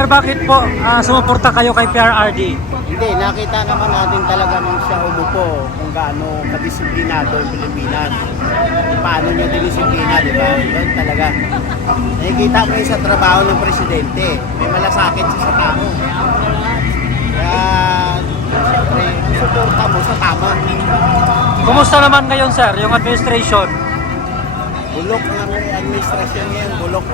Sir, bakit po sumuporta kayo kay PRRD? Hindi, nakita naman natin talaga nung siya umupo kung gaano kadisiplinado ang Pilipinas. Paano niya dinisiplina, di ba? Yun talaga. Nakikita mo yun sa trabaho ng presidente. May malasakit siya sa tao. Kaya, siyempre, suporta mo sa tama. Kumusta naman ngayon, sir, yung administration? Bulok ng administrasyon ngayon, bulok.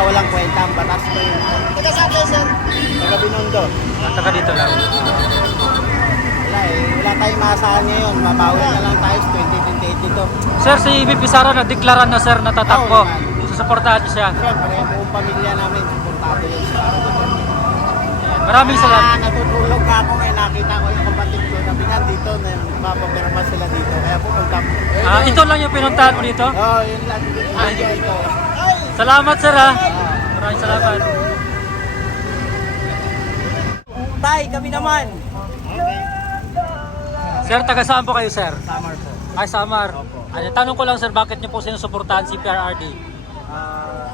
Walang kwenta, ang batas ko yun. Taga saan kayo, sir? Taga Binondo. Taka dito lang. Wala tayong maasahan ngayon. Mabawi na lang tayo sa 2028 dito. Sir, si VP Sara na-declaran na, sir, na tatakbo. Oo naman. Susuportahan niyo siya. Siyempre, buong pamilya namin, suportado yun sa Maraming salamat. Natutulog ka ako ngayon, nakita ko yung kapatid ko. Sabi nga dito, mapapirma sila dito. Kaya pupunta ko. Ito lang yung pinuntahan mo dito? Oo, yun lang. Dito. Salamat, sir, ha? Maraming salamat. Tay, kami naman. Sir, taga saan po kayo, sir? Summer po. Ay, Samar. Ano, tanong ko lang, sir, bakit niyo po sinusuportahan si PRRD?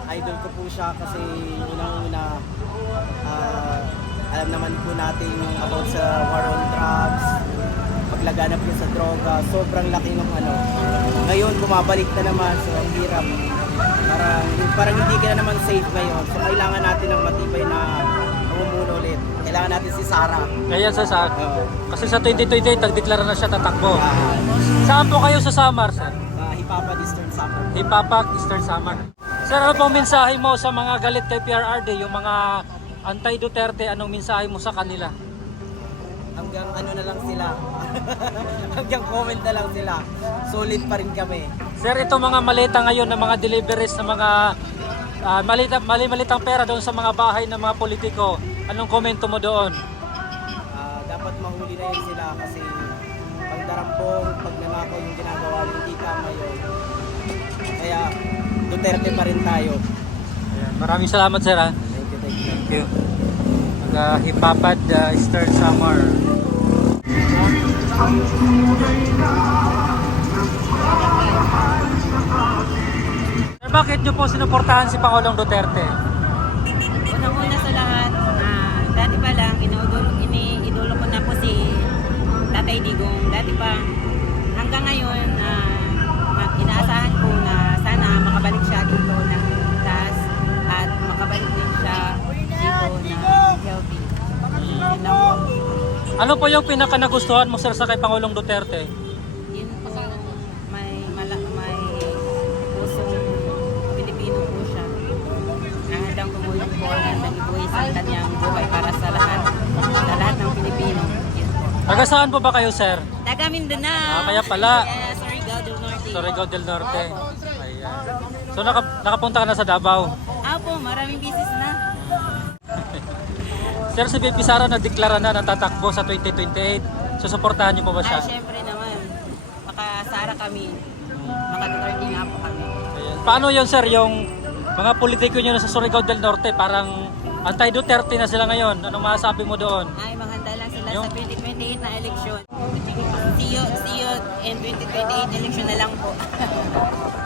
Idol ko po siya kasi unang-una, alam naman po natin about sa war on drugs, paglaganap niya sa droga, sobrang laki ng ano. Ngayon, bumabalik na naman, so ang hirap. Parang hindi ka na naman safe ngayon. So kailangan natin ng matibay na mamumuno ulit. Kailangan natin si Sara. Kaya sa kasi sa 2028, nagdeklara na siya tatakbo. Uh, Saan po kayo sa Samar, sir? Hipapa Eastern Summer. Hipapak, Eastern Samar. Sir, ano pong mensahe mo sa mga galit kay PRRD, yung mga anti-Duterte, anong mensahe mo sa kanila? Hanggang ano na lang sila. Hanggang comment na lang sila. Solid pa rin kami. Sir, ito mga maleta ngayon ng mga deliveries ng mga malitang pera doon sa mga bahay ng mga politiko. Anong komento mo doon? Dapat mahuli na yun sila kasi pagdarampong, pagnanakaw yung ginagawa nila, hindi tama yun. Kaya Duterte pa rin tayo. Ayan, maraming salamat, sir, ha? Thank you, thank you. Thank you. Hipapad, Eastern Samar. Sir, bakit nyo po sinuportahan si Pangulong Duterte? Unang-una sa lahat, dati pa lang, iniidolo ko na po si Tatay Digong. Dati pa, hanggang ngayon, inaasahan ko na sana makabalik siya dito ng ligtas at makabalik din siya dito na healthy. Yun lang po. Ano po yung pinaka nagustuhan mo, sir, sa kay Pangulong Duterte? Yun po, may pusong Pilipino po siya. Nangandang tumulong po na nag-ibuhay sa kanyang buhay para sa lahat ng Pilipino. Yun. Taga saan po ba kayo, sir? Taga Mindanao. Kaya pala. Yes, Surigao del Norte. Surigao del Norte. Ayan. So nakapunta ka na sa Davao. Apo, maraming business na. Sir, si VP Sara na-deklara na tatakbo sa 2028. Susuportahan niyo po ba siya? Syempre naman. Makasara kami. Maka-Duterte nga po kami. Ayan. Paano yun, sir, yung mga politiko nyo na sa Surigao del Norte, parang anti-Duterte na sila ngayon. Anong masasabi mo doon? Ay, maghanda lang sila Yung- sa 2028 na eleksyon. See you in 2028 election na lang po.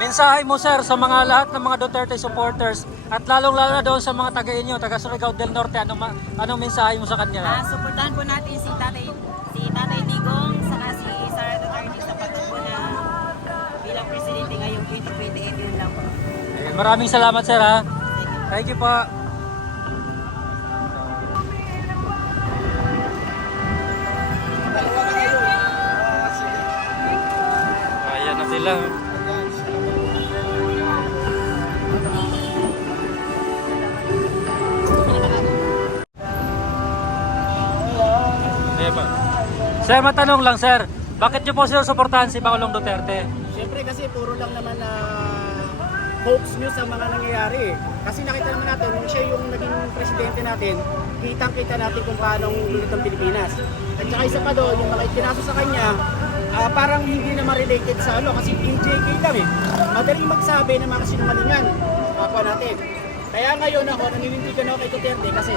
Mensahe mo, sir, sa mga lahat ng mga Duterte supporters at lalong-lalo na doon sa mga taga-inyo, taga Surigao del Norte, anong mensahe mo sa kanya? Suportahan po natin si Tatay Digong saka si Sara Duterte sa patakbo na bilang presidente ngayong 2028. Yun lang po. Ayan. Maraming salamat, sir, ha? Thank you po. Ayan na sila. Diba? Sir, matanong lang, sir. Bakit niyo po sinusuportahan si Pangulong Duterte? Siyempre kasi puro lang naman na hoax news ang mga nangyayari. Kasi nakita naman natin, nung siya yung naging presidente natin, kitang-kita natin kung paano ulit ang Pilipinas. At saka isa pa doon, yung mga itinaso sa kanya, parang hindi naman related sa ano, kasi KJK lang eh. Madaling magsabi ng mga sinungalingan, kapwa natin. Kaya ngayon ako, naninindigan ako kay Duterte kasi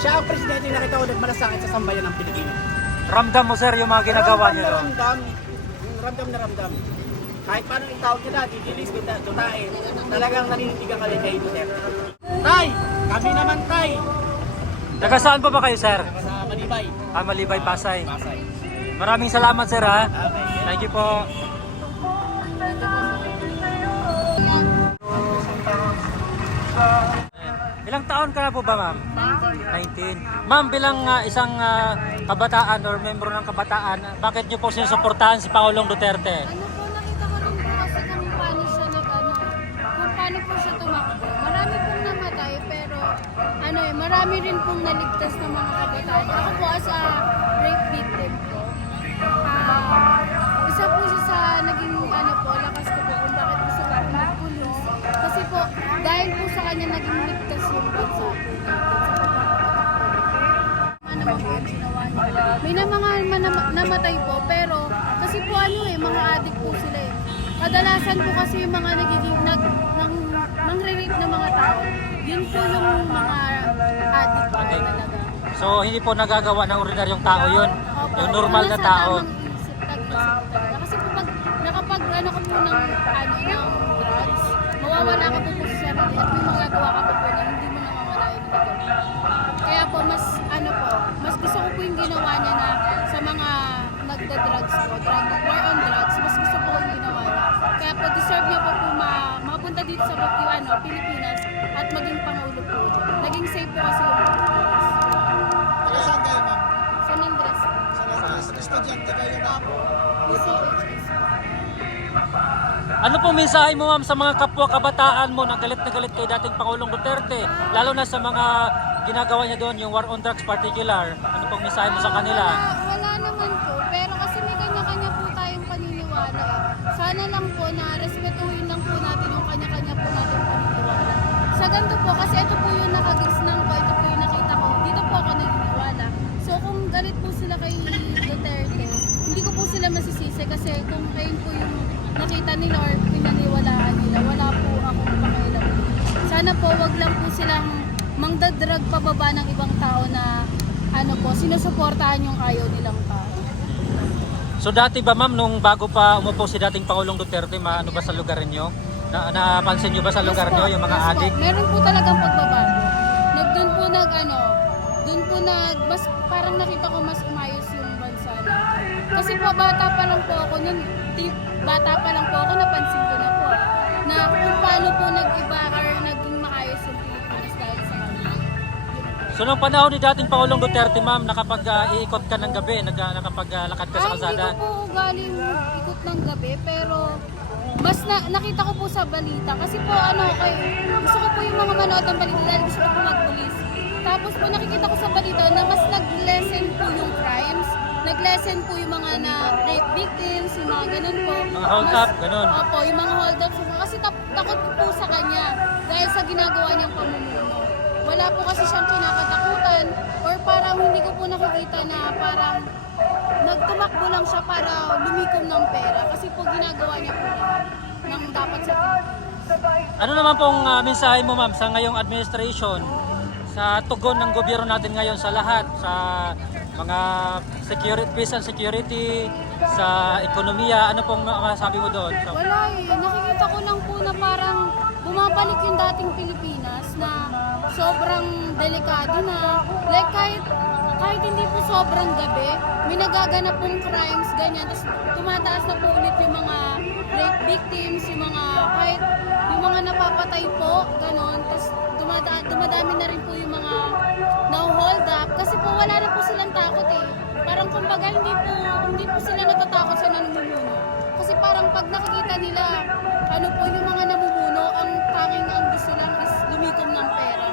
siya ang presidente na nakita ko nagmalasakit sa sambayan ng Pilipino. Ramdam mo, sir, yung mga ginagawa niyo doon? Ramdam na ramdam. Kahit paano itawag nila, didilis, tutain. talagang naninindigan kami kay Duterte. Tay! Kami naman, Tay! Taga saan po ba kayo, sir? Sa Manibay. Malibay, Pasay. Pasay. Maraming salamat, sir, ha? Okay. Thank you po. Ilang taon ka na po ba, ma'am? 19. Ma'am, bilang isang kabataan or membro ng kabataan, bakit niyo po sinusuportahan si Pangulong Duterte? Ano po, nakita ko rin po kasi kung paano siya kung paano po siya tumakbo. Marami pong namatay pero marami rin pong naligtas ng mga kabataan. Ako po as a rape victim po. Isa po siya sa naging lakas ko po kung bakit gusto ko mag-police. Kasi po, dahil po sa kanya naging ligtas yung bansa po natin sa pagpapakatak. May na mga namatay po pero kasi po mga adik po sila eh. Kadalasan po kasi yung mga nagiging nang-rape na mga tao, yun po yung mga adik po talaga. So, hindi po nagagawa ng ordinaryong tao yun? Opo, Yung normal na nasa tao? tamang isip, tag-isip talaga. Kasi po pag nakapag ka po ng drugs, mawawala ka po sa sarili at may magagawa ka po na hindi mo namamalayan na gawin. Kaya po mas gusto ko po yung ginawa niya na sa mga nagda-drugs po, war on drugs, mas gusto po yung ginawa niya. Kaya po deserve niya po makapunta dito sa Pilipinas at maging Pangulo po. Naging safe po kasi yung Pilipinas. Taga saan kayo, ma'am? Sa Ningres po. Sa estudyante kayo na po. PCHS. Ano pong mensahe mo, ma'am, sa mga kapwa kabataan mo na galit kay dating Pangulong Duterte? Lalo na sa mga ginagawa niya doon, yung war on drugs particular. Ano pong mensahe mo sa kanila? Wala naman po, pero kasi may kanya-kanya po tayong paniniwala eh. Sana lang po na respetuhin lang po natin yung kanya-kanya po natin paniniwala. Sa ganito po, kasi ito po yung nakagisnang ko, ito po yung nakita ko, dito po ako naniniwala. So kung galit po sila kay Duterte, hindi ko po sila masisisi kasi kung ayun po yung nakita nila or pinaniwalaan nila, wala po akong pakialam. Sana po, wag lang po silang mangdadrag pababa ng ibang tao na sinusuportahan yung ayaw nilang tao. So dati ba, ma'am, nung bago pa umupo si dating Pangulong Duterte, ano ba sa lugar niyo? Napansin niyo ba sa lugar niyo yung mga Yes po. adik? Meron po talagang pagbabago. Mas parang nakita ko mas umayos yung bansa natin. Kasi po bata pa lang po ako, napansin ko na po na kung paano po nag-iba or naging maayos yung Pilipinas dahil sa kanila. So nung panahon ni dating Pangulong Duterte, ma'am, nakapag-iikot ka ng gabi, nakapaglakad ka sa kalsada? Hindi ko po galing ikot ng gabi, pero mas nakita ko po sa balita. Kasi po gusto ko po yung mga manood ng balita dahil gusto ko po mag-police. Tapos po nakikita ko sa balita na mas nag-lessen po yung crimes, nag-lessen po yung mga rape victims, yung mga ganun po. Mga hold up, ganun. Opo, yung mga hold up. Kasi takot po sa kanya dahil sa ginagawa niyang pamumuno. Wala po kasi siyang kinakatakutan or parang hindi ko po nakikita na parang nagtumakbo lang siya para lumikom ng pera. Kasi po ginagawa niya po ng dapat sa Pilipinas. Ano naman pong mensahe mo, ma'am, sa ngayong administration, sa tugon ng gobyerno natin ngayon sa lahat, sa mga peace and security, sa ekonomiya, ano pong masasabi mo doon? Wala eh. Nakikita ko lang po na parang bumabalik yung dating Pilipinas na sobrang delikado na. Like kahit hindi po sobrang gabi, may nagaganap pong crimes, ganyan. Tapos tumataas na po ulit yung mga rape victims, yung mga napapatay po, ganon. Tapos dumadami na rin po yung mga now-hold up. Kasi po wala na po silang takot eh. Parang kumbaga hindi po sila natatakot sa namumuno. Kasi parang pag nakikita nila, yung mga namumuno, ang tanging ang gusto lang is lumikom ng pera.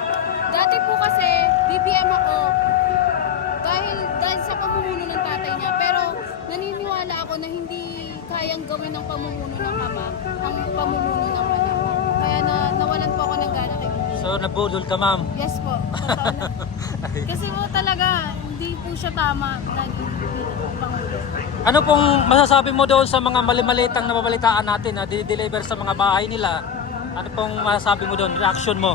Dati po kasi, BBM ako, dahil sa pamumuno ng tatay niya. Pero naniniwala ako na hindi kayang gawin ng pamumuno ng ama ang pamumuno ng anak. Kaya nawalan po ako ng gana kay BBM. So nabudol ka, ma'am? Yes po. Totoo na. Kasi po talaga, hindi po siya tama na Pangulo. Ano pong masasabi mo doon sa mga mali-malitang nababalitaan natin na deliver sa mga bahay nila? Ano pong masasabi mo doon? Reaction mo?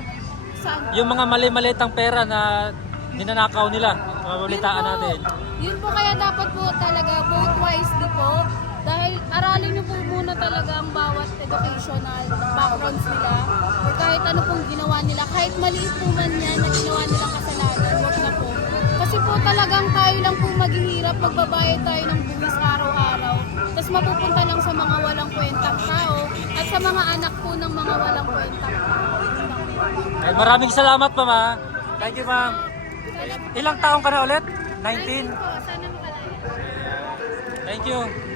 Saan? Yung mga mali-malitang pera na ninanakaw nila, nababalitaan natin. Yun po kaya dapat po talaga vote wisely po. Dahil aralin niyo po muna talaga ang bawat educational backgrounds nila or kahit ano pong ginawa nila. Kahit maliit po man yan na ginawa nilang kasalanan, wag na po. Kasi po talagang tayo lang po maghihirap, magbabayad tayo ng buwis araw-araw. Tapos mapupunta lang sa mga walang kwentang tao at sa mga anak po ng mga walang kwentang tao. Ay, maraming salamat, ma'am. Ha? Thank you, ma'am. Ilang taong ka na ulit? 19? Sana makalaya. Thank you.